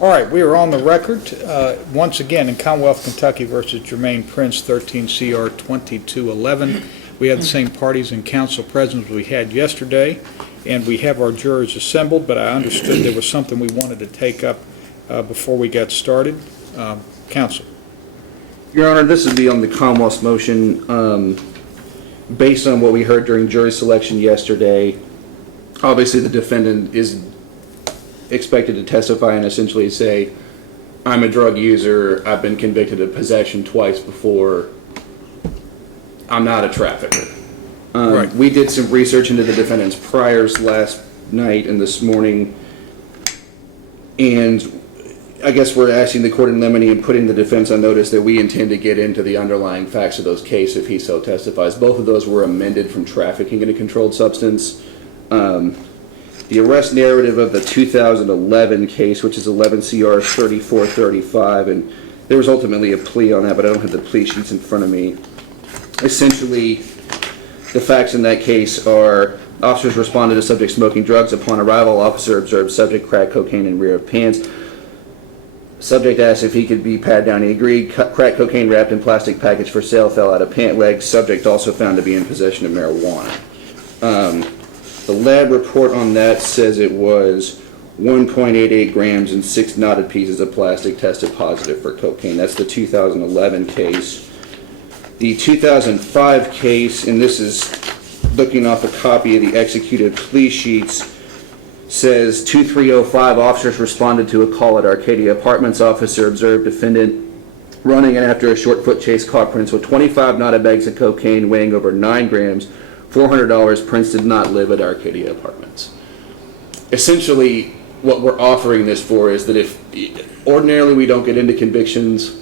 All right, we are on the record once again in Commonwealth, Kentucky versus Jermaine Prince, 13 CR 2211. We have the same parties and counsel present as we had yesterday, and we have our jurors assembled, but I understood there was something we wanted to take up before we got started. Counsel. Your Honor, this would be on the Commonwealth's motion. Based on what we heard during jury selection yesterday, obviously the defendant is expected to testify and essentially say, I'm a drug user, I've been convicted of possession twice before, I'm not a trafficker. Right. We did some research into the defendant's priors last night and this morning, and I guess we're asking the court in limine and putting the defense on notice that we intend to get into the underlying facts of those cases if he so testifies. Both of those were amended from trafficking in a controlled substance. The arrest narrative of the 2011 case, which is 11 CR 3435, and there was ultimately a plea on that, but I don't have the plea sheets in front of me. Essentially, the facts in that case are officers responded to subject smoking drugs. Upon arrival, officer observed subject crack cocaine in rear of pants. Subject asked if he could be patted down. He agreed. Crack cocaine wrapped in plastic package for sale fell out of pant legs. Subject also found to be in possession of marijuana. The lab report on that says it was 1.88 grams and 6 knotted pieces of plastic tested positive for cocaine. That's the 2011 case. The 2005 case, and this is looking off a copy of the executed plea sheets, says 2305 officers responded to a call at Arcadia Apartments. Officer observed defendant running and after a short foot chase caught Prince with 25 knotted bags of cocaine weighing over 9 grams, $400. Prince did not live at Arcadia Apartments. Essentially, what we're offering this for is that if ordinarily we don't get into convictions,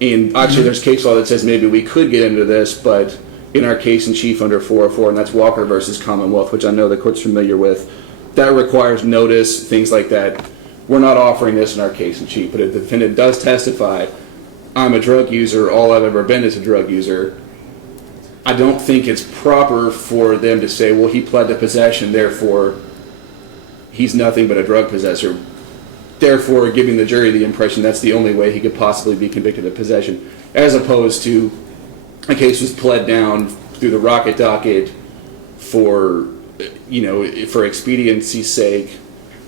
and actually there's case law that says maybe we could get into this, but in our case in chief under 404, and that's Walker versus Commonwealth, which I know the court's familiar with, that requires notice, things like that. We're not offering this in our case in chief, but if the defendant does testify, I'm a drug user, all I've ever been is a drug user, I don't think it's proper for them to say, well, he pled to possession, therefore he's nothing but a drug possessor, therefore giving the jury the impression that's the only way he could possibly be convicted of possession, as opposed to a case was pled down through the rocket docket for, for expediency's sake,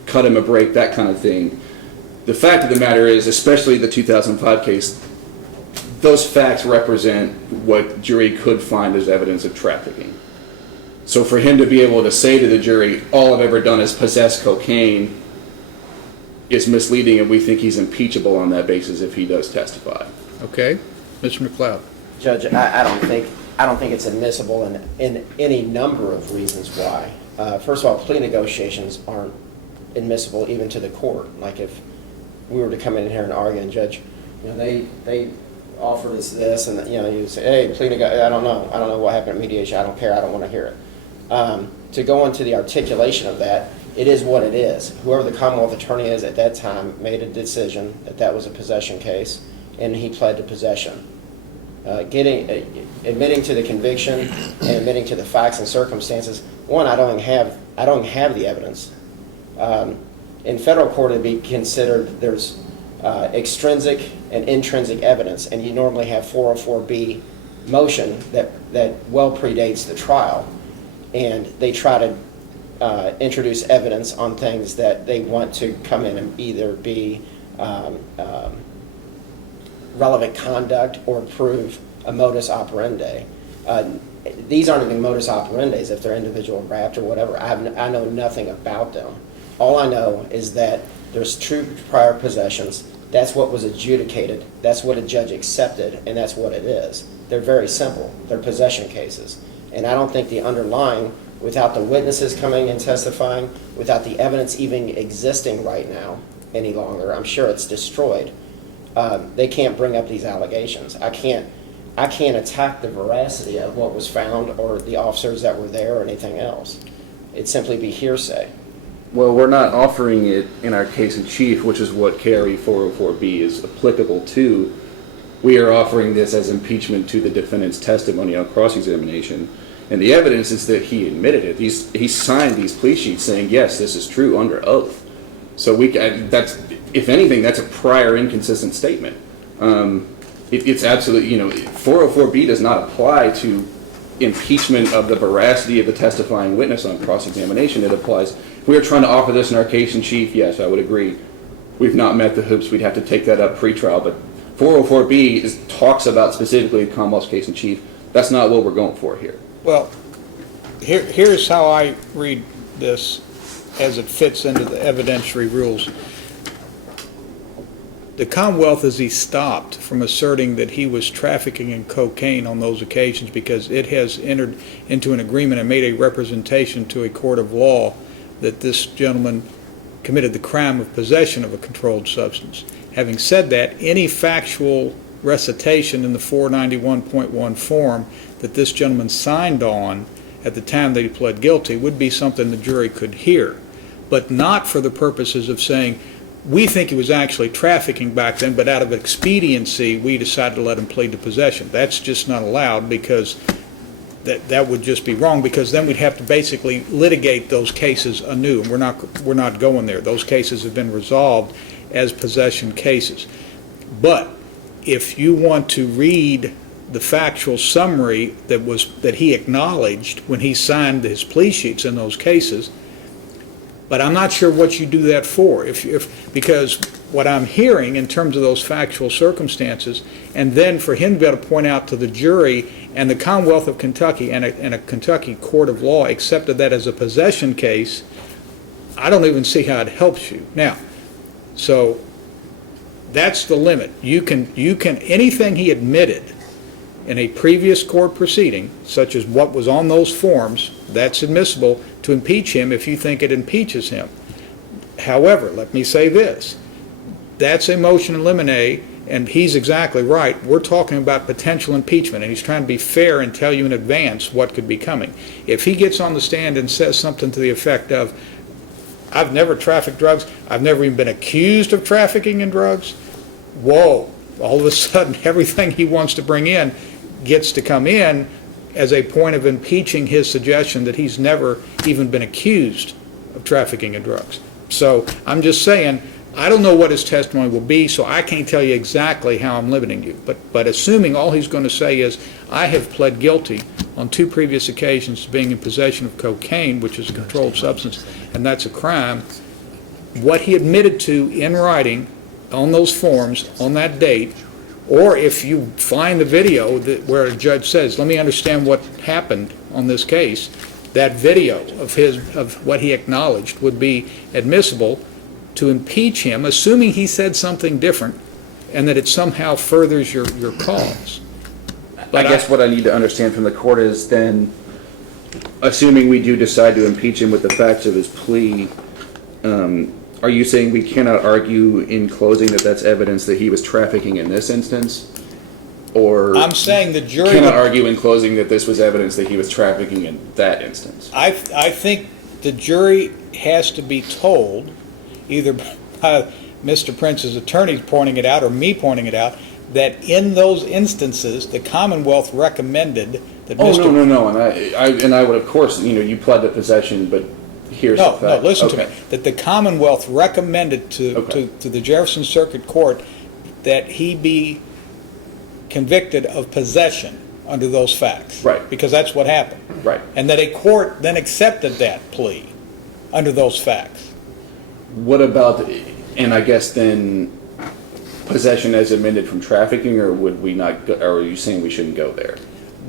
cut him a break, that kind of thing. The fact of the matter is, especially the 2005 case, those facts represent what jury could find as evidence of trafficking. So for him to be able to say to the jury, all I've ever done is possess cocaine, is misleading, and we think he's impeachable on that basis if he does testify. Okay. Mr. McLeod. Judge, I don't think it's admissible in any number of reasons why. First of all, plea negotiations aren't admissible even to the court. Like if we were to come in here and argue, and Judge, they offered us this, and you say, hey, plea I don't know what happened at mediation. I don't care. I don't want to hear it. To go into the articulation of that, it is what it is. Whoever the Commonwealth attorney is at that time made a decision that that was a possession case, and he pled to possession. Admitting to the conviction and admitting to the facts and circumstances. One, I don't have the evidence. In federal court, it'd be considered there's extrinsic and intrinsic evidence, and you normally have 404B motion that well predates the trial, and they try to introduce evidence on things that they want to come in and either be relevant conduct or prove a modus operandi. These aren't even modus operandis if they're individual wrapped or whatever. I know nothing about them. All I know is that there's true prior possessions. That's what was adjudicated. That's what a judge accepted, and that's what it is. They're very simple. They're possession cases. And I don't think the underlying, without the witnesses coming and testifying, without the evidence even existing right now any longer, I'm sure it's destroyed. They can't bring up these allegations. I can't attack the veracity of what was found or the officers that were there or anything else. It'd simply be hearsay. Well, we're not offering it in our case in chief, which is what KRE 404B is applicable to. We are offering this as impeachment to the defendant's testimony on cross-examination. And the evidence is that he admitted it. He signed these plea sheets saying, yes, this is true under oath. So if anything, that's a prior inconsistent statement. It's absolutely, 404B does not apply to impeachment of the veracity of the testifying witness on cross-examination. It applies, if we were trying to offer this in our case in chief, yes, I would agree. We've not met the hoops, we'd have to take that up pre-trial, but 404B talks about specifically the Commonwealth's case in chief. That's not what we're going for here. Well, here's how I read this as it fits into the evidentiary rules. The Commonwealth is stopped from asserting that he was trafficking in cocaine on those occasions because it has entered into an agreement and made a representation to a court of law that this gentleman committed the crime of possession of a controlled substance. Having said that, any factual recitation in the 491.1 form that this gentleman signed on at the time that he pled guilty would be something the jury could hear, but not for the purposes of saying, we think he was actually trafficking back then, but out of expediency, we decided to let him plead to possession. That's just not allowed, because that would just be wrong, because then we'd have to basically litigate those cases anew, and we're not going there. Those cases have been resolved as possession cases. But if you want to read the factual summary that he acknowledged when he signed his plea sheets in those cases, but I'm not sure what you do that for, because what I'm hearing in terms of those factual circumstances, and then for him to be able to point out to the jury, and the Commonwealth of Kentucky and a Kentucky court of law accepted that as a possession case, I don't even see how it helps you. Now, so that's the limit. You can anything he admitted in a previous court proceeding, such as what was on those forms, that's admissible to impeach him if you think it impeaches him. However, let me say this. That's a motion in limine, and he's exactly right. We're talking about potential impeachment, and he's trying to be fair and tell you in advance what could be coming. If he gets on the stand and says something to the effect of, I've never trafficked drugs, I've never even been accused of trafficking in drugs, whoa, all of a sudden everything he wants to bring in gets to come in as a point of impeaching his suggestion that he's never even been accused of trafficking in drugs. So I'm just saying, I don't know what his testimony will be, so I can't tell you exactly how I'm limiting you. But assuming all he's going to say is, I have pled guilty on 2 previous occasions to being in possession of cocaine, which is a controlled substance, and that's a crime, what he admitted to in writing on those forms on that date, or if you find the video where a judge says, let me understand what happened on this case, that video of what he acknowledged would be admissible to impeach him, assuming he said something different and that it somehow furthers your cause. But I guess what I need to understand from the court is then, assuming we do decide to impeach him with the facts of his plea, are you saying we cannot argue in closing that that's evidence that he was trafficking in this instance? Or I'm saying the jury cannot argue in closing that this was evidence that he was trafficking in that instance? I think the jury has to be told, either by Mr. Prince's attorney pointing it out or me pointing it out, that in those instances the Commonwealth recommended that Mr. No, and I would, of course, you pled the possession, but here's the fact. No, listen to me. That the Commonwealth recommended to the Jefferson Circuit Court that he be convicted of possession under those facts. Right. Because that's what happened. Right. And that a court then accepted that plea under those facts. What about, and I guess then, possession as amended from trafficking, or would we not, or are you saying we shouldn't go there?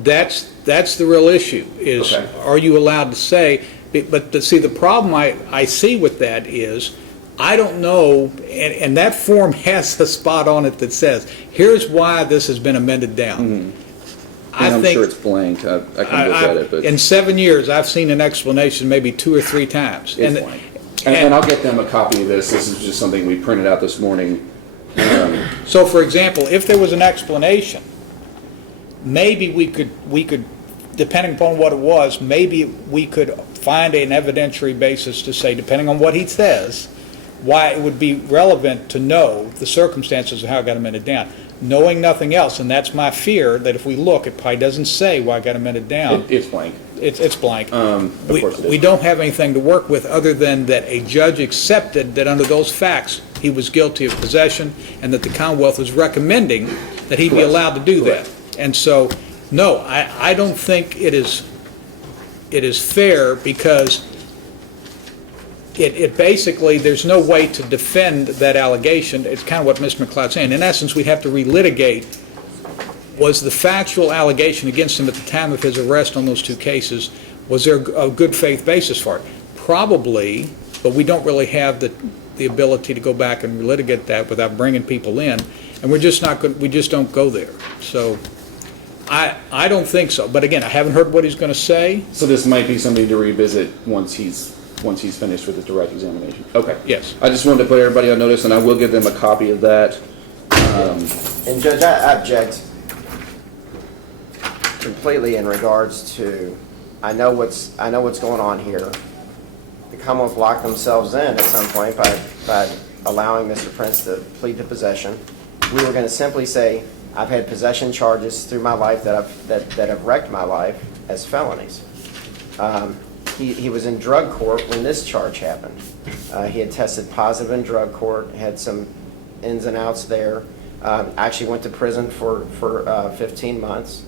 That's the real issue, is Are you allowed to say, but see, the problem I see with that is, I don't know, and that form has a spot on it that says, here's why this has been amended down. Mm-hmm. I'm sure it's blank. I can look at it. But in 7 years, I've seen an explanation maybe 2 or 3 times. It's blank. And I'll get them a copy of this. This is just something we printed out this morning. So, for example, if there was an explanation, maybe we could, depending upon what it was, maybe we could find an evidentiary basis to say, depending on what he says, why it would be relevant to know the circumstances of how it got amended down. Knowing nothing else, and that's my fear, that if we look, it probably doesn't say why it got amended down. It's blank. It's blank. Of course it is. We don't have anything to work with other than that a judge accepted that under those facts, he was guilty of possession, and that the Commonwealth was recommending that he be Correct. allowed to do that. Correct. And so, no, I don't think it is fair, because it basically, there's no way to defend that allegation. It's kind of what Mr. McLeod's saying. In essence, we have to relitigate, was the factual allegation against him at the time of his arrest on those two cases, was there a good faith basis for it? Probably, but we don't really have the ability to go back and relitigate that without bringing people in, and we just don't go there. So I don't think so. But again, I haven't heard what he's going to say. So this might be something to revisit once he's finished with his direct examination. Okay. Yes. I just wanted to put everybody on notice, and I will give them a copy of that. And Judge, I object completely in regards to, I know what's going on here. The Commonwealth locked themselves in at some point by allowing Mr. Prince to plead to possession. We were going to simply say, I've had possession charges through my life that have wrecked my life as felonies. He was in drug court when this charge happened. He had tested positive in drug court, had some ins and outs there. Actually went to prison for 15 months,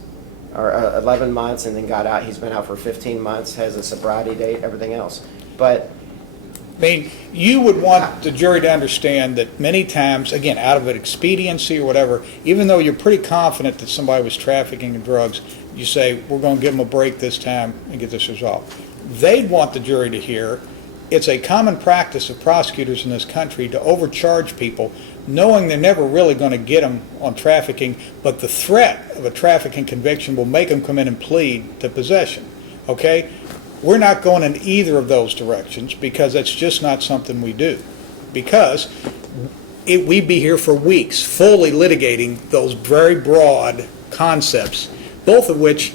or 11 months, and then got out. He's been out for 15 months, has a sobriety date, everything else. But I mean, you would want the jury to understand that many times, again, out of an expediency or whatever, even though you're pretty confident that somebody was trafficking in drugs, you say, we're going to give them a break this time and get this resolved. They'd want the jury to hear, it's a common practice of prosecutors in this country to overcharge people, knowing they're never really going to get them on trafficking, but the threat of a trafficking conviction will make them come in and plead to possession. Okay? We're not going in either of those directions, because that's just not something we do. Because we'd be here for weeks fully litigating those very broad concepts, both of which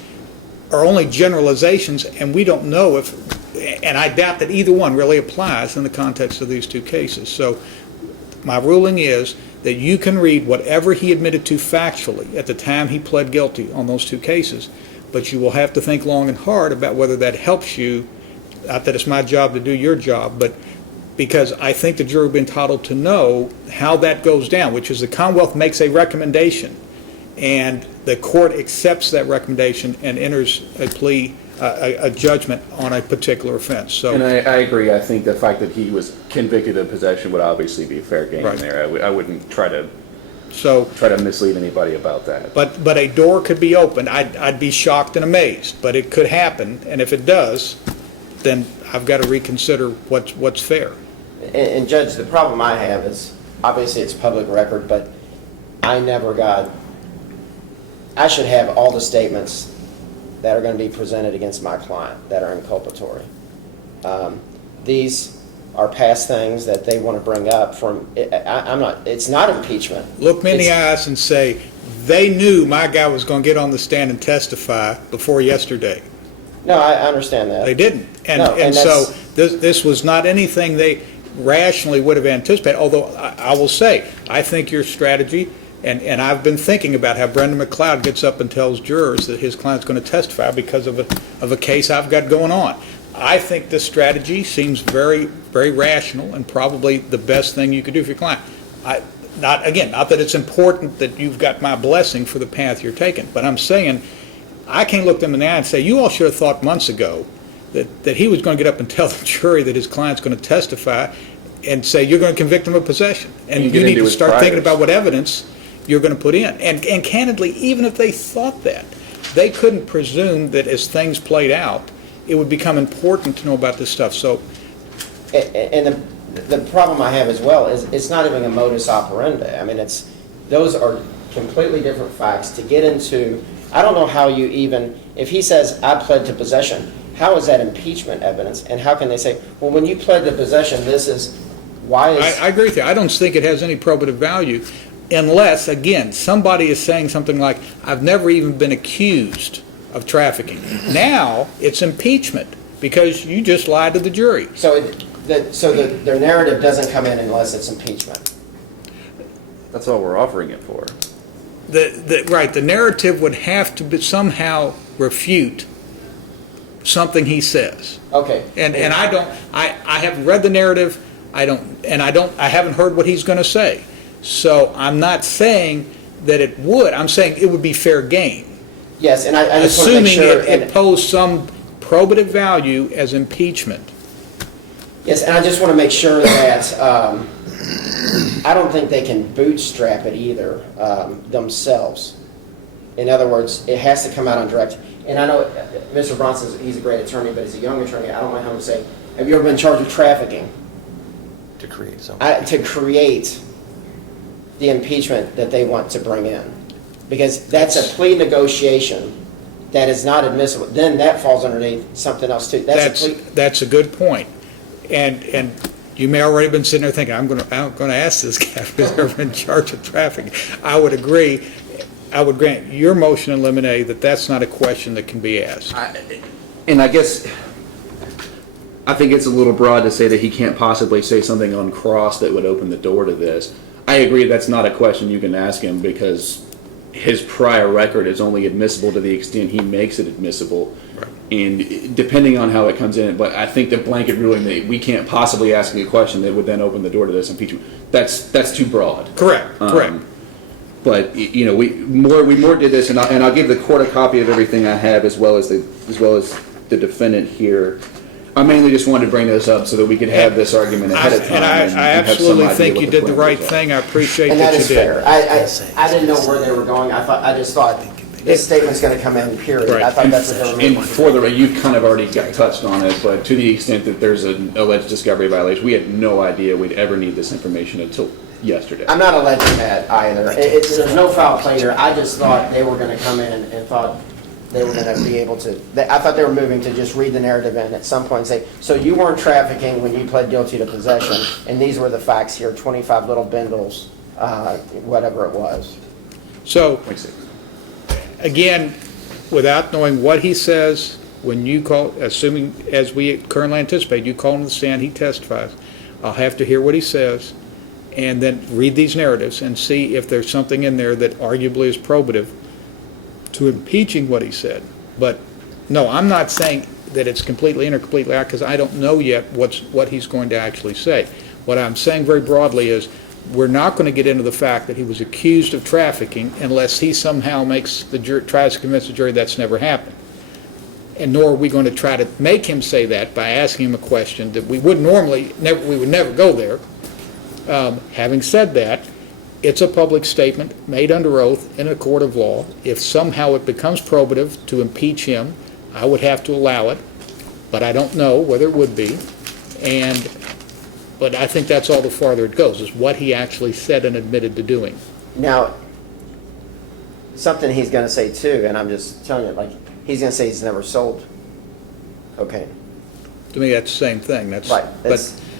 are only generalizations, and we don't know if, and I doubt that either one really applies in the context of these two cases. So my ruling is that you can read whatever he admitted to factually at the time he pled guilty on those two cases, but you will have to think long and hard about whether that helps you. Not that it's my job to do your job, but because I think the jury will be entitled to know how that goes down, which is the Commonwealth makes a recommendation, and the court accepts that recommendation and enters a plea, a judgment on a particular offense. So, And I agree. I think the fact that he was convicted of possession would obviously be fair game Right. there. I wouldn't try to so, mislead anybody about that. but a door could be opened. I'd be shocked and amazed, but it could happen, and if it does, then I've got to reconsider what's fair. And Judge, the problem I have is, obviously it's public record, but I should have all the statements that are going to be presented against my client that are inculpatory. These are past things that they want to bring up from, it's not impeachment. Look me in the It's- eyes and say, they knew my guy was going to get on the stand and testify before yesterday. No, I understand that. They didn't. And, No, and and so that's- this was not anything they rationally would have anticipated, although I will say, I think your strategy, and I've been thinking about how Brendan McLeod gets up and tells jurors that his client's going to testify because of a case I've got going on. I think this strategy seems very, very rational and probably the best thing you could do for your client. Not that it's important that you've got my blessing for the path you're taking, but I'm saying I can't look them in the eye and say, you all should have thought months ago that he was going to get up and tell the jury that his client's going to testify and say, you're going to convict him of possession. And You you get need into to his start thinking priors. about what evidence you're going to put in. And candidly, even if they thought that, they couldn't presume that as things played out, it would become important to know about this stuff. So, And the problem I have as well is it's not even a modus operandi. I mean, those are completely different facts to get into. I don't know how you even, if he says, I pled to possession, how is that impeachment evidence? And how can they say, well, when you pled to possession, this is, why is... I agree with you. I don't think it has any probative value unless, again, somebody is saying something like, I've never even been accused of trafficking. Now, it's impeachment because you just lied to the jury. So their narrative doesn't come in unless it's impeachment. That's all we're offering it for. Right, the narrative would have to somehow refute something he says. Okay. And I haven't read the narrative, I haven't heard what he's gonna say. So I'm not saying that it would, I'm saying it would be fair game. Yes, and I just want to make Assuming sure. it posed some probative value as impeachment. Yes, and I just want to make sure that I don't think they can bootstrap it either themselves. In other words, it has to come out on direct. And I know Mr. Bronson, he's a great attorney, but he's a young attorney. I don't mind having to say, have you ever been charged with trafficking? To create something. To create the impeachment that they want to bring in. Because that's a plea negotiation that is not admissible. Then that falls underneath something else too. That's a good point. And you may already been sitting there thinking, I'm going to ask this guy if he's ever been charged with trafficking. I would agree. I would grant your motion in limine that that's not a question that can be asked. And I guess, I think it's a little broad to say that he can't possibly say something on cross that would open the door to this. I agree that's not a question you can ask him because his prior record is only admissible to the extent he makes it admissible. Right. And depending on how it comes in, but I think the blanket ruling that we can't possibly ask him a question that would then open the door to this impeachment, that's too broad. Correct. But you know, we more did this, and I'll give the court a copy of everything I have, as well as the defendant here. I mainly just wanted to bring this up so that we could have this argument ahead of time. And I absolutely think you did the right thing. I appreciate And that that you is did. fair. I didn't know where they were going. I just thought this statement's going to come in, period. Right. I thought that's what they were making. And for the you've kind of already touched on it, but to the extent that there's an alleged discovery violation, we had no idea we'd ever need this information until yesterday. I'm not alleging that either. There's no foul play here. I just thought they were going to come in and thought they were going to be able to. I thought they were moving to just read the narrative in at some point and say, so you weren't trafficking when you pled guilty to possession, and these were the facts here, 25 little bindles, whatever it was. So, again, without knowing what he says, when you call, assuming as we currently anticipate, you call him to the stand, he testifies, I'll have to hear what he says, and then read these narratives and see if there's something in there that arguably is probative to impeaching what he said. But no, I'm not saying that it's completely in or completely out because I don't know yet what he's going to actually say. What I'm saying very broadly is we're not going to get into the fact that he was accused of trafficking unless he somehow tries to convince the jury that's never happened. And nor are we going to try to make him say that by asking him a question that we would never go there. Having said that, it's a public statement made under oath in a court of law. If somehow it becomes probative to impeach him, I would have to allow it, but I don't know whether it would be. But I think that's all the farther it goes, is what he actually said and admitted to doing. Now, something he's going to say too, and I'm just telling you, like, he's going to say he's never sold cocaine. To me, that's the same thing. That's Right.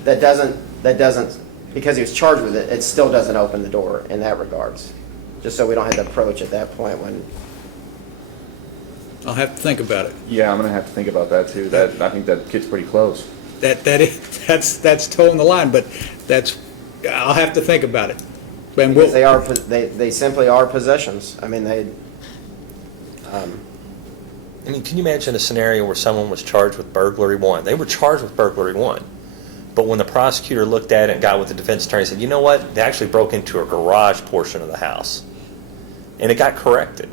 That doesn't, because he was charged with it, it still doesn't open the door in that regards. Just so we don't have to approach at that point when. I'll have to think about it. Yeah, I'm gonna have to think about that too. I think that gets pretty close. That's towing the line, but I'll have to think about it. And Because they simply are possessions. I mean, can you imagine a scenario where someone was charged with burglary 1? They were charged with burglary 1. But when the prosecutor looked at it and got with the defense attorney and said, you know what, they actually broke into a garage portion of the house. And it got corrected.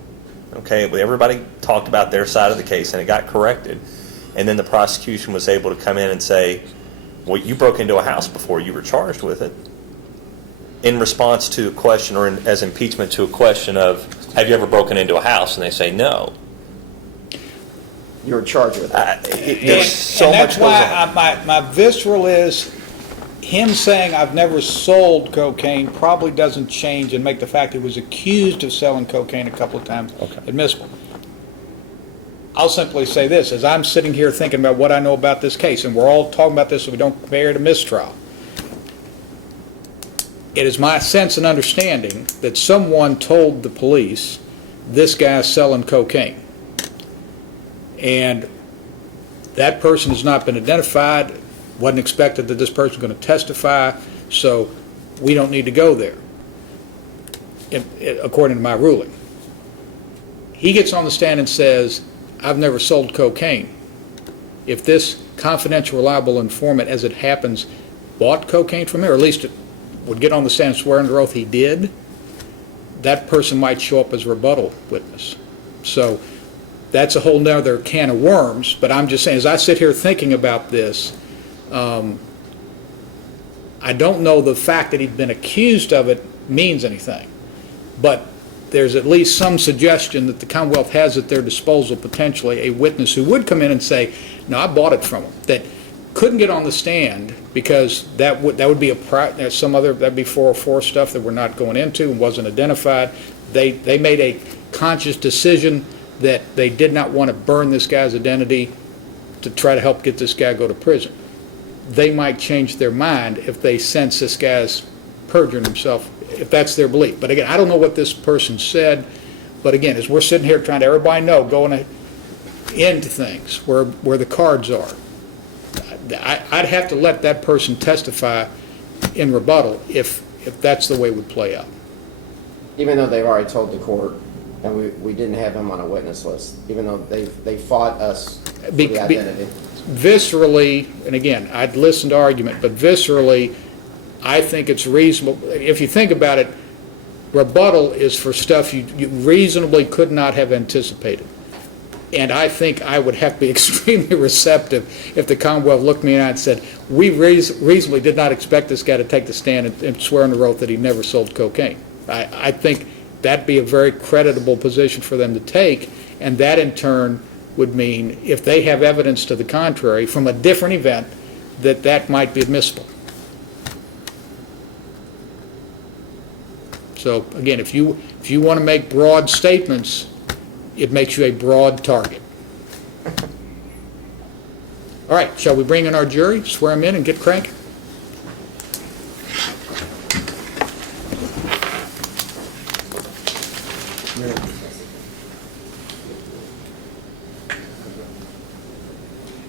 Okay, everybody talked about their side of the case and it got corrected. And then the prosecution was able to come in and say, well, you broke into a house before you were charged with it. In response to a question or as impeachment to a question of, have you ever broken into a house? And they say no. you were charged with it. There's so and much that's goes why on. my visceral is him saying I've never sold cocaine probably doesn't change and make the fact he was accused of selling cocaine a couple of times admissible. I'll simply say this, as I'm sitting here thinking about what I know about this case, and we're all talking about this so we don't compare it to mistrial. It is my sense and understanding that someone told the police, this guy's selling cocaine. And that person has not been identified, wasn't expected that this person was going to testify, so we don't need to go there, according to my ruling. He gets on the stand and says, I've never sold cocaine. if this confidential, reliable informant, as it happens, bought cocaine from him, or at least would get on the stand and swear under oath he did, that person might show up as a rebuttal witness. So that's a whole nother can of worms, but I'm just saying, as I sit here thinking about this, I don't know the fact that he'd been accused of it means anything, but there's at least some suggestion that the Commonwealth has at their disposal potentially a witness who would come in and say, no, I bought it from him, that couldn't get on the stand because that would be that'd be 404 stuff that we're not going into and wasn't identified. They made a conscious decision that they did not want to burn this guy's identity to try to help get this guy go to prison. They might change their mind if they sense this guy's perjuring himself, if that's their belief. But again, I don't know what this person said, but again, as we're sitting here trying to everybody know, going into things where the cards are, I'd have to let that person testify in rebuttal if that's the way it would play out. Even though they've already told the court, and we didn't have him on a witness list, even though they fought us for the identity. Viscerally, and again, I'd listen to argument, but viscerally, I think it's reasonable. If you think about it, rebuttal is for stuff you reasonably could not have anticipated. And I think I would have to be extremely receptive if the Commonwealth looked me in the eye and said, we reasonably did not expect this guy to take the stand and swear under oath that he never sold cocaine. I think that'd be a very creditable position for them to take, and that in turn would mean, if they have evidence to the contrary from a different event, that might be admissible. So again, if you want to make broad statements, it makes you a broad target. All right, shall we bring in our jury, swear them in, and get cranking?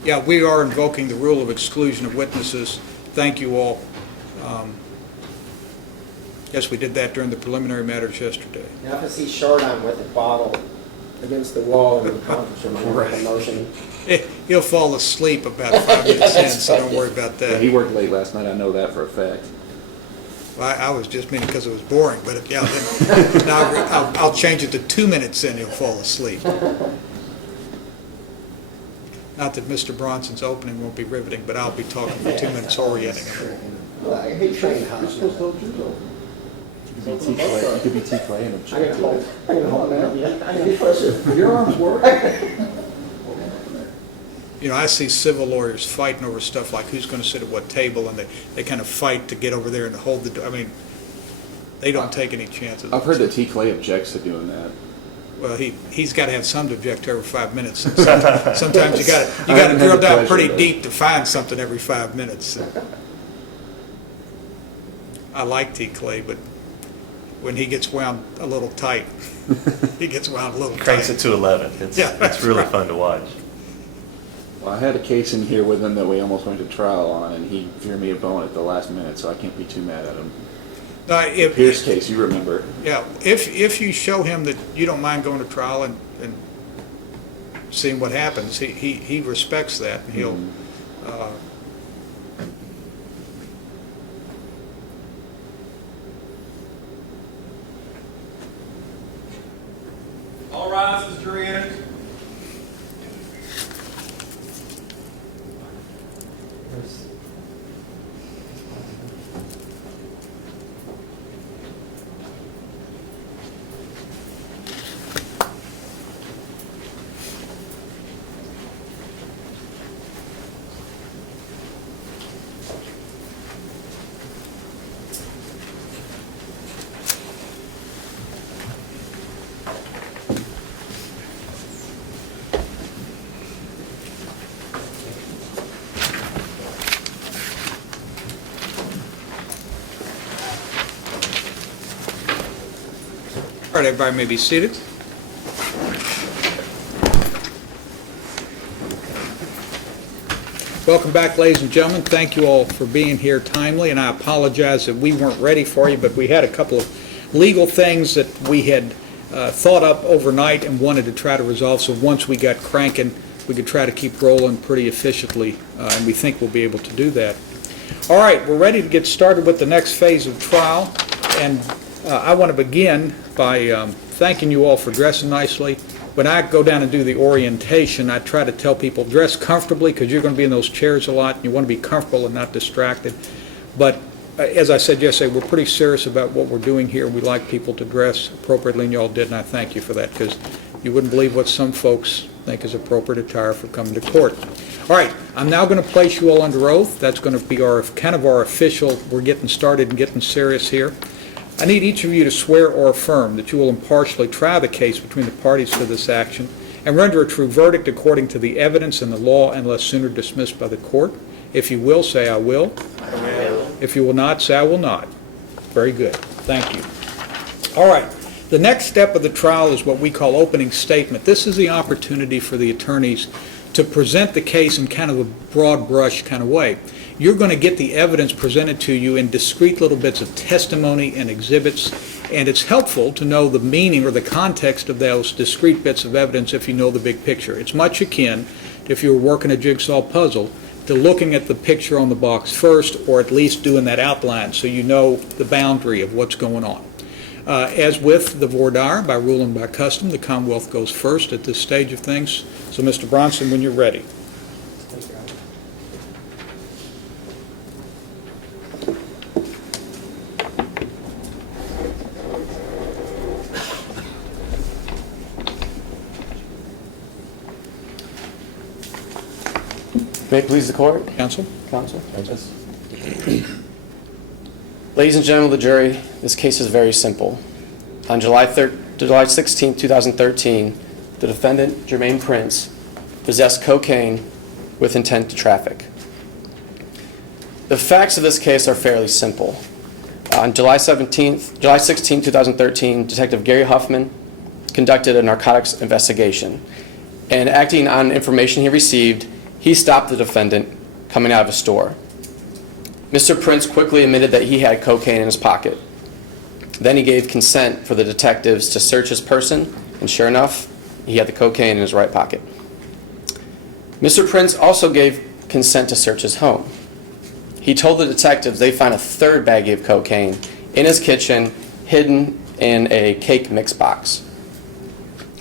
Yeah, we are invoking the rule of exclusion of witnesses. Thank you all. Yes, we did that during the preliminary matters yesterday. Now if I see Chardon with a bottle against the wall in the conference room, I'm going to make a motion. He'll fall asleep about 5 minutes in, so don't worry about Yeah, that. he worked late last night, I know that for a fact. Well, I was just meaning because it was boring, but yeah, then, now I'll change it to 2 minutes in, he'll fall asleep. Not that Mr. Bronson's opening won't be riveting, but I'll be talking for 2 minutes orienting him. I hate train hospitals. You could be T. Clay and I can hold that. Yeah, I can push it. Your arms work. You know, I see civil lawyers fighting over stuff like who's going to sit at what table, and they kind of fight to get over there and hold the door. I mean, they don't take any chances. I've heard that T. Clay objects to doing that. Well, he's got to have some to object to every 5 minutes. Sometimes you got to drill down pretty deep to find something every 5 minutes. I like T. Clay, but when he gets wound a little tight, he gets wound a little tight. Cranks it to 11. It's really fun to watch. Well, I had a case in here with him that we almost went to trial on, and he threw me a bone at the last minute, so I can't be too mad at him. Pierce case, you remember. Yeah, if you show him that you don't mind going to trial and seeing what happens, he respects that, and he'll. All rise as jury enters. All right, everybody may be seated. Welcome back, ladies and gentlemen. Thank you all for being here timely, and I apologize that we weren't ready for you, but we had a couple of legal things that we had thought up overnight and wanted to try to resolve, so once we got cranking, we could try to keep rolling pretty efficiently, and we think we'll be able to do that. All right, we're ready to get started with the next phase of trial, and I want to begin by thanking you all for dressing nicely. When I go down and do the orientation, I try to tell people, dress comfortably, because you're going to be in those chairs a lot, and you want to be comfortable and not distracted. But as I said yesterday, we're pretty serious about what we're doing here. We like people to dress appropriately, and you all did, and I thank you for that, because you wouldn't believe what some folks think is appropriate attire for coming to court. All right, I'm now going to place you all under oath. That's going to be our kind of our official, we're getting started and getting serious here. I need each of you to swear or affirm that you will impartially try the case between the parties to this action and render a true verdict according to the evidence and the law unless sooner dismissed by the court. If you will, say I will. I will. If you will not, say I will not. Very good. Thank you. All right. The next step of the trial is what we call opening statement. This is the opportunity for the attorneys to present the case in kind of a broad brush kind of way. You're going to get the evidence presented to you in discrete little bits of testimony and exhibits, and it's helpful to know the meaning or the context of those discrete bits of evidence if you know the big picture. It's much akin to if you were working a jigsaw puzzle to looking at the picture on the box first, or at least doing that outline so you know the boundary of what's going on. As with the voir dire, by rule and by custom, the Commonwealth goes first at this stage of things. So, Mr. Bronson, when you're ready. May it please the court? Counsel? Counsel? Ladies and gentlemen of the jury, this case is very simple. On July 16, 2013, the defendant, Jermaine Prince, possessed cocaine with intent to traffic. The facts of this case are fairly simple. On July 16, 2013, Detective Gary Huffman conducted a narcotics investigation, and acting on information he received, he stopped the defendant coming out of a store. Mr. Prince quickly admitted that he had cocaine in his pocket. Then he gave consent for the detectives to search his person, and sure enough, he had the cocaine in his right pocket. Mr. Prince also gave consent to search his home. He told the detectives they found a third baggie of cocaine in his kitchen, hidden in a cake mix box.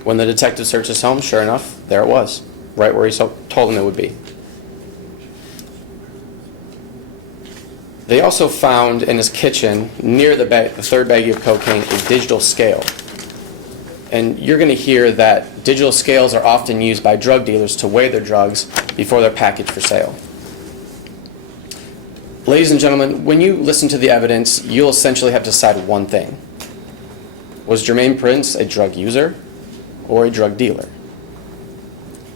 When the detectives searched his home, sure enough, there it was, right where he told them it would be. They also found in his kitchen, near the third baggie of cocaine, a digital scale. And you're going to hear that digital scales are often used by drug dealers to weigh their drugs before they're packaged for sale. Ladies and gentlemen, when you listen to the evidence, you'll essentially have to decide one thing. Was Jermaine Prince a drug user or a drug dealer?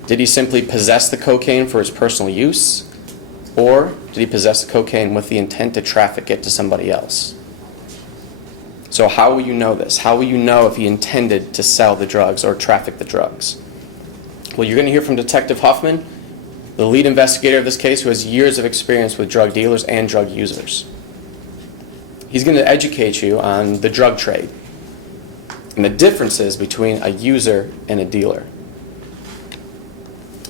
Did he simply possess the cocaine for his personal use? Or did he possess the cocaine with the intent to traffic it to somebody else? So how will you know this? How will you know if he intended to sell the drugs or traffic the drugs? Well, you're going to hear from Detective Huffman, the lead investigator of this case, who has years of experience with drug dealers and drug users. He's going to educate you on the drug trade and the differences between a user and a dealer.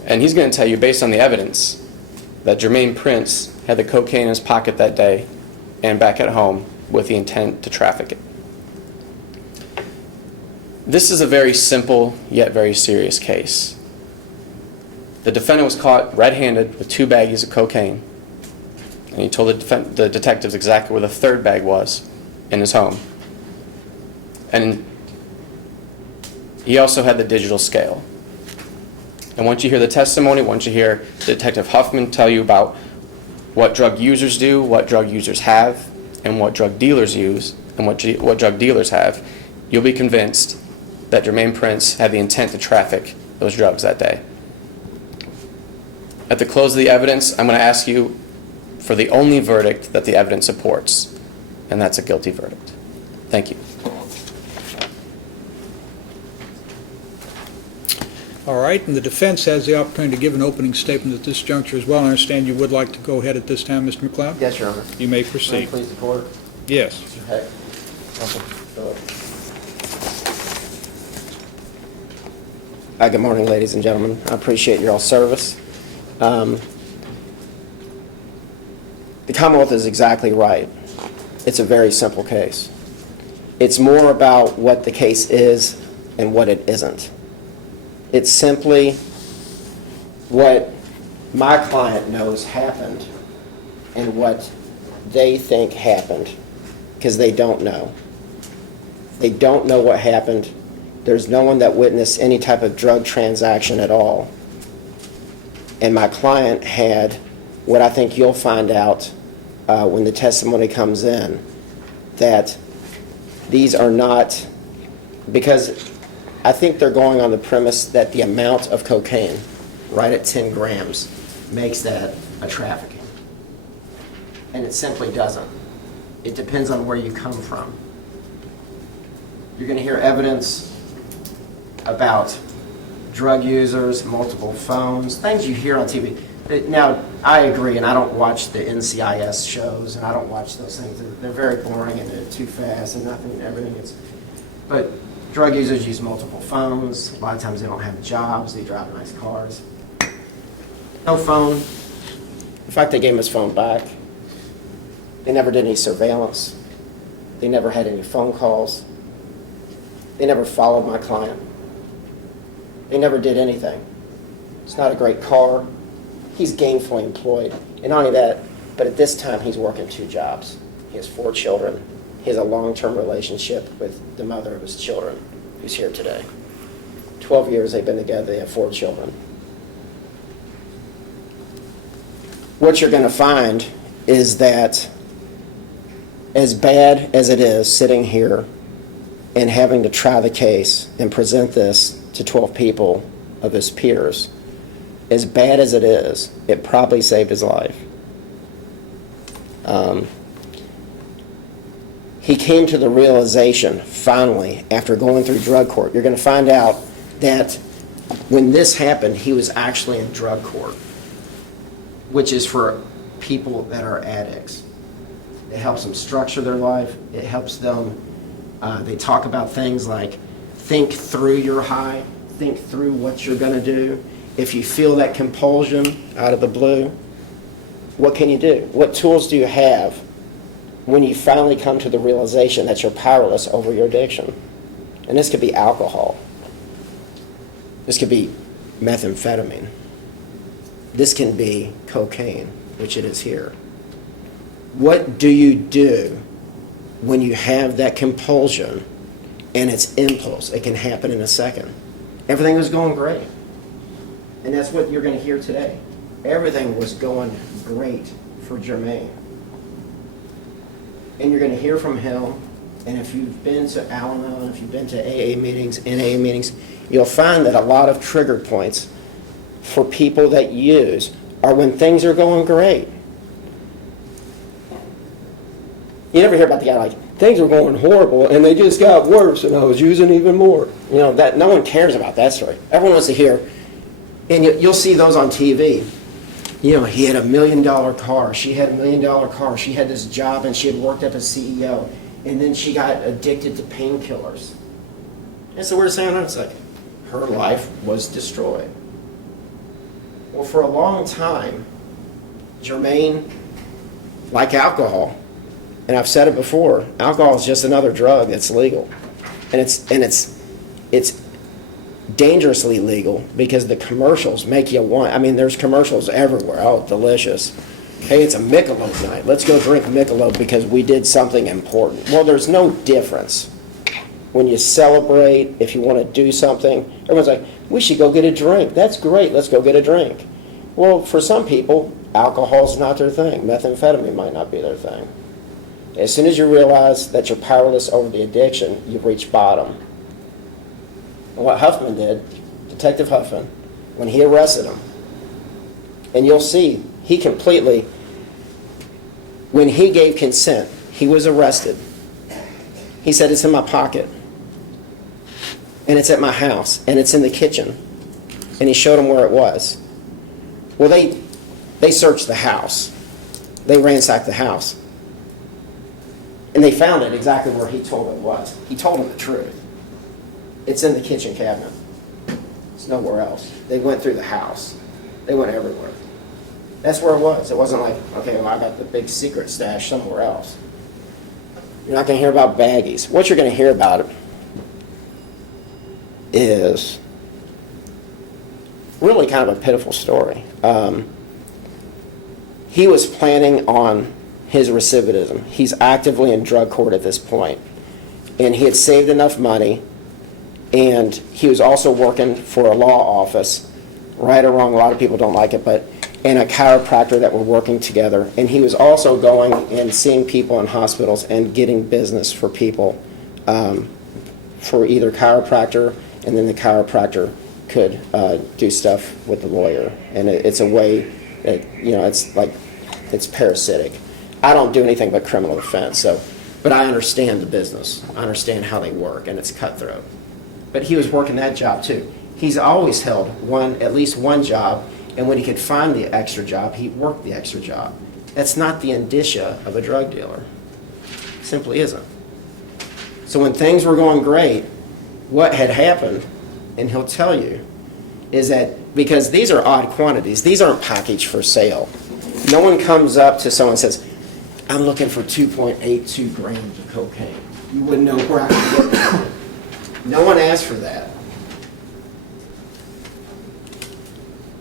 And he's going to tell you, based on the evidence, that Jermaine Prince had the cocaine in his pocket that day and back at home with the intent to traffic it. This is a very simple yet very serious case. The defendant was caught red-handed with 2 baggies of cocaine, and he told the detectives exactly where the third bag was in his home. And he also had the digital scale. And once you hear the testimony, once you hear Detective Huffman tell you about what drug users do, what drug users have, and what drug dealers use, and what drug dealers have, you'll be convinced that Jermaine Prince had the intent to traffic those drugs that day. At the close of the evidence, I'm going to ask you for the only verdict that the evidence supports, and that's a guilty verdict. Thank you. All right, and the defense has the opportunity to give an opening statement at this juncture as well. I understand you would like to go ahead at this time, Mr. McLeod? Yes, Your Honor. You may proceed. Please the court. Yes. Okay. Good morning, ladies and gentlemen. I appreciate your all service. The Commonwealth is exactly right. It's a very simple case. It's more about what the case is and what it isn't. It's simply what my client knows happened and what they think happened, because they don't know. They don't know what happened. There's no one that witnessed any type of drug transaction at all. And my client had what I think you'll find out when the testimony comes in, that these are not, because I think they're going on the premise that the amount of cocaine, right at 10 grams, makes that a trafficking. And it simply doesn't. It depends on where you come from. You're going to hear evidence about drug users, multiple phones, things you hear on TV. Now, I agree, and I don't watch the NCIS shows, and I don't watch those things. They're very boring, and they're too fast, and nothing, everything is. But drug users use multiple phones. A lot of times they don't have jobs. They drive nice cars. No phone. In fact, they gave him his phone back. They never did any surveillance. They never had any phone calls. They never followed my client. They never did anything. It's not a great car. He's gainfully employed. And not only that, but at this time he's working 2 jobs. He has 4 children. He has a long-term relationship with the mother of his children, who's here today. 12 years they've been together. They have 4 children. What you're going to find is that as bad as it is sitting here and having to try the case and present this to 12 people of his peers, as bad as it is, it probably saved his life. He came to the realization, finally, after going through drug court, you're going to find out that when this happened, he was actually in drug court, which is for people that are addicts. It helps them structure their life. It helps them, they talk about things like think through your high, think through what you're going to do. If you feel that compulsion out of the blue, what can you do? What tools do you have when you finally come to the realization that you're powerless over your addiction? And this could be alcohol. This could be methamphetamine. This can be cocaine, which it is here. What do you do when you have that compulsion and it's impulse? It can happen in a second. Everything was going great. And that's what you're going to hear today. Everything was going great for Jermaine. And you're going to hear from him. And if you've been to Al-Anon, if you've been to AA meetings, NA meetings, you'll find that a lot of trigger points for people that use are when things are going great. You never hear about the guy like, things were going horrible and they just got worse and I was using even more. You know, that no one cares about that story. Everyone wants to hear, and you'll see those on TV. You know, he had $1 million car, she had $1 million car, she had this job and she had worked up as CEO, and then she got addicted to painkillers. And so we're saying, it's like, her life was destroyed. Well, for a long time, Jermaine, like alcohol, and I've said it before, alcohol is just another drug that's legal. And it's dangerously legal because the commercials make you want, I mean, there's commercials everywhere. Oh, delicious. Hey, it's a Michelob night. Let's go drink Michelob because we did something important. Well, there's no difference. When you celebrate, if you want to do something, everyone's like, we should go get a drink. That's great. Let's go get a drink. Well, for some people, alcohol's not their thing. Methamphetamine might not be their thing. As soon as you realize that you're powerless over the addiction, you've reached bottom. And what Huffman did, Detective Huffman, when he arrested him, and you'll see, he completely, when he gave consent, he was arrested. He said, it's in my pocket, and it's at my house, and it's in the kitchen. And he showed him where it was. Well, they searched the house. They ransacked the house. And they found it exactly where he told it was. He told them the truth. It's in the kitchen cabinet. It's nowhere else. They went through the house. They went everywhere. That's where it was. It wasn't like, okay, well, I got the big secret stash somewhere else. You're not going to hear about baggies. What you're going to hear about it is really kind of a pitiful story. He was planning on his recidivism. He's actively in drug court at this point. And he had saved enough money, and he was also working for a law office, right or wrong, a lot of people don't like it, but and a chiropractor that were working together. And he was also going and seeing people in hospitals and getting business for people for either chiropractor, and then the chiropractor could do stuff with the lawyer. And it's a way that, it's like, it's parasitic. I don't do anything but criminal defense, but I understand the business. I understand how they work, and it's cutthroat. But he was working that job too. He's always held at least one job, and when he could find the extra job, he worked the extra job. That's not the indicia of a drug dealer. It simply isn't. So when things were going great, what had happened, and he'll tell you, is that because these are odd quantities, these aren't packaged for sale. No one comes up to someone and says, I'm looking for 2.82 grams of cocaine. You wouldn't know where I could get it. No one asked for that.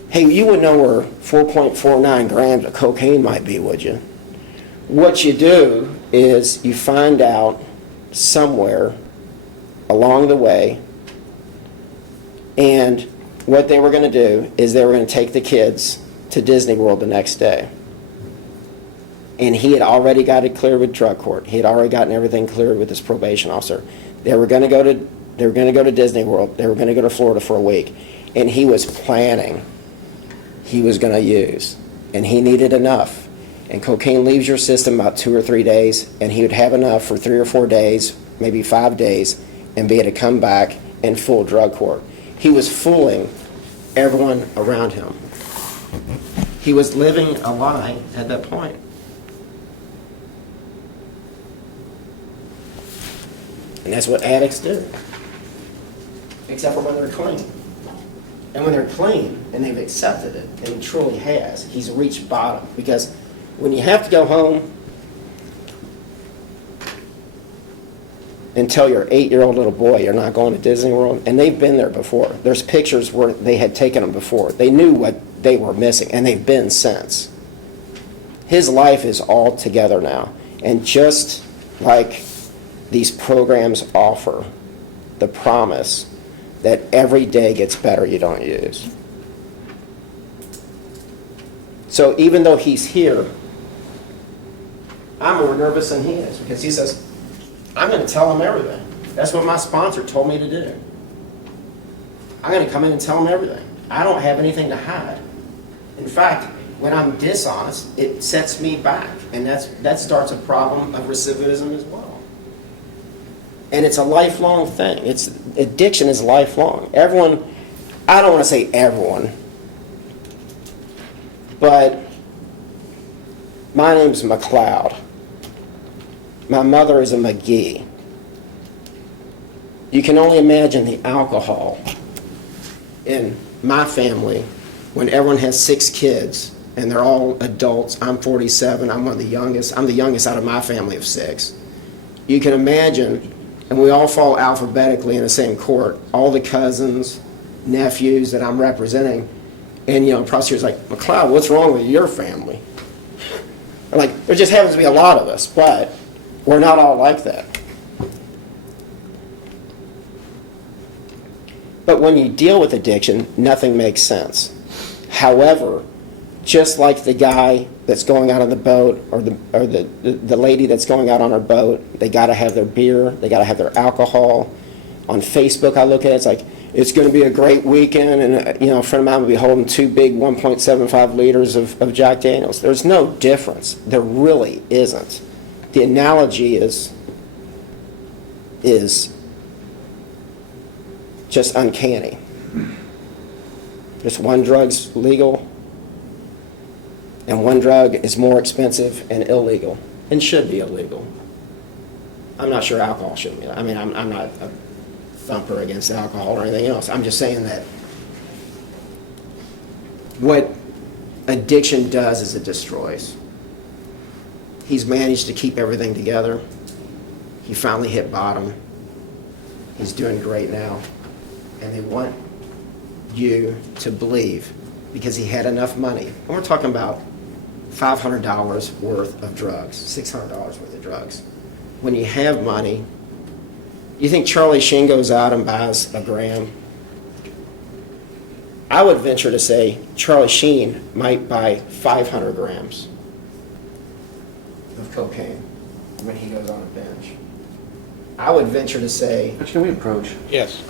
Hey, you would know where 4.49 grams of cocaine might be, would you? What you do is you find out somewhere along the way, and what they were going to do is they were going to take the kids to Disney World the next day. And he had already got it cleared with drug court. He had already gotten everything cleared with his probation officer. They were going to go to Disney World. They were going to go to Florida for a week. And he was planning he was going to use. And he needed enough. And cocaine leaves your system about 2 or 3 days, and he would have enough for 3 or 4 days, maybe 5 days, and be able to come back in full drug court. He was fooling everyone around him. He was living a lie at that point. And that's what addicts do. Except for when they're clean. And when they're clean and they've accepted it, and he truly has, he's reached bottom. Because when you have to go home and tell your 8-year-old little boy you're not going to Disney World, and they've been there before. There's pictures where they had taken them before. They knew what they were missing, and they've been since. His life is all together now. And just like these programs offer the promise that every day gets better you don't use. So even though he's here, I'm more nervous than he is, because he says, I'm going to tell him everything. That's what my sponsor told me to do. I'm going to come in and tell him everything. I don't have anything to hide. In fact, when I'm dishonest, it sets me back, and that starts a problem of recidivism as well. And it's a lifelong thing. Addiction is lifelong. Everyone, I don't want to say everyone, but my name's McLeod. My mother is a McGee. You can only imagine the alcohol in my family when everyone has 6 kids and they're all adults. I'm 47. I'm one of the youngest. I'm the youngest out of my family of 6. You can imagine, and we all fall alphabetically in the same court, all the cousins, nephews that I'm representing. And, the prosecutor's like, McLeod, what's wrong with your family? I'm like, there just happens to be a lot of us, but we're not all like that. But when you deal with addiction, nothing makes sense. However, just like the guy that's going out on the boat, or the lady that's going out on her boat, they got to have their beer, they got to have their alcohol. On Facebook, I look at it, it's like, it's going to be a great weekend, and a friend of mine will be holding 2 big 1.75 liters of Jack Daniels. There's no difference. There really isn't. The analogy is just uncanny. Just one drug's legal, and one drug is more expensive and illegal, and should be illegal. I'm not sure alcohol shouldn't be. I mean, I'm not a thumper against alcohol or anything else. I'm just saying that what addiction does is it destroys. He's managed to keep everything together. He finally hit bottom. He's doing great now. And they want you to believe, because he had enough money. And we're talking about $500 worth of drugs, $600 worth of drugs. When you have money, you think Charlie Sheen goes out and buys a gram? I would venture to say Charlie Sheen might buy 500 grams of cocaine when he goes on a binge. I would venture to say, Can we approach? Yes.